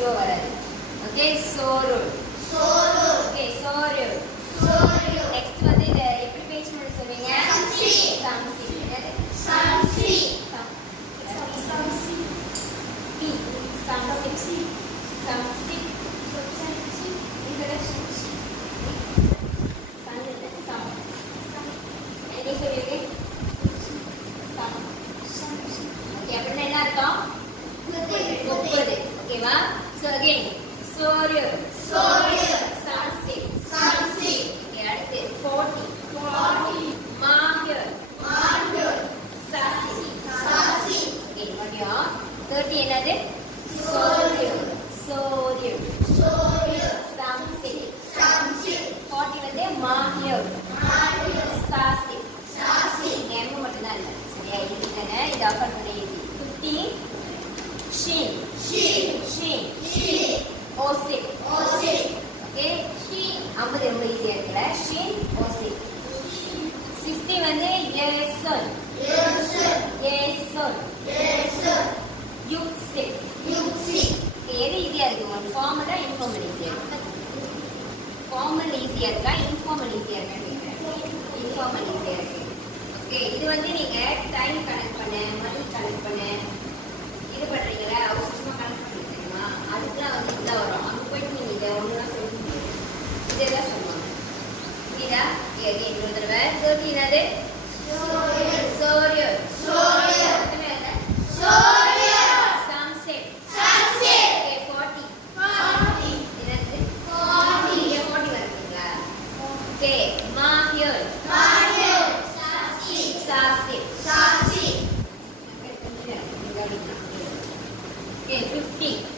SEO வராது. Okay, சோறு. Okay, சோறு. நெக்ஸ்ட் வந்து இத எப்படி பேஜ் பண்ண சொல்வீங்க? சம்சி. என்னது? சம்சி. ஓகேவா? So again, சோறு. சம்சி. ஓகே, அடுத்து 40. மாஹிர். சாசி. ஓகே, மடியா. 30 என்னது? சோறு. சம்சி. 40 வந்து மாஹிர். சாசி. எம் மட்டும் தான் இல்ல. சரியா? ஈஸி தானே? இது ஆஃபர் பண்ண ஈஸி. 15 ஷீன். ஓசிக். ஓகே, 50 ரொம்ப ஈஸியா இருக்குல்ல? ஷீன், ஓசிக். 60 வந்து ஏசன். யுக்சிக். எது ஈஸியா இருக்கு உங்களுக்கு? ஃபார்மலா இன்ஃபார்மல் ஈஸியா இருக்கு? ஃபார்மல் ஈஸியா இருக்கா, இன்ஃபார்மல் ஈஸியா இருக்கா? இன்ஃபார்மல் ஈஸியா இருக்கு. ஓகே, இது வந்து நீங்க டைம் கனெக்ட் பண்ண, மணி கனெக்ட் பண்ண இது பண்றீங்களா? அவசரமா கனெக்ட் பண்ணிருக்கீங்களா? அதுக்குலாம் வந்து இதுதான் வரும். அங்க போயிட்டு நீங்க இதை ஒண்ணுதான் சொல்ல முடியும். இதெல்லாம் சொல்லுவாங்க. புரியுதா? இன்னொரு தடவை 30 என்னது? சோறு. சம்சிக். 40 என்னது? 40 வருதுங்களா? ஓகே, மாஹிர். சாசி. Okay, 50